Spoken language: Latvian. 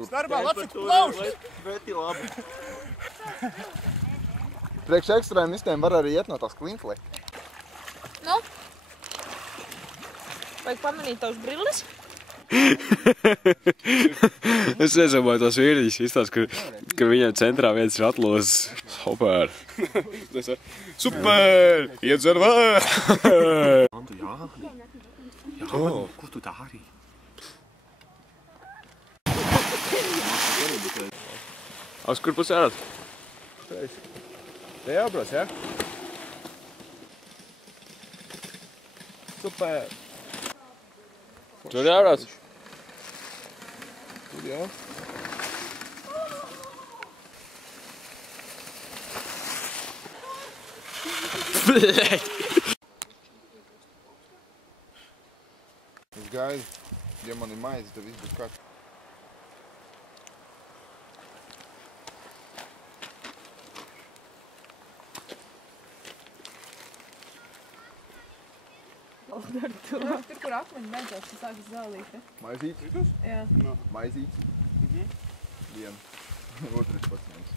tur. Normāli, atsuk plaušas! Pretī labi. Priekš ekstrēmistiem var arī iet no tās klinfleka. Nu? Vajag pamanīt tavs brilles? Es iedomāju tos vīriņus, izstāst, ka viņiem centrā viens ir atlozis. Super! Super! Iedzer vēl! Jā. Jā, ko tu dari? Uz kur pus ērāt? Te jābrauc, jā? Super! Tur jābrauc? Tur jā. Es gaidu, ja man ir maize, tad viss būs kārtībā. Tur, kur akmeņi beidzās, tas sākas zālīt, ja? Maizītes? Jā. Maizītes? Viena. Otrais pats mums.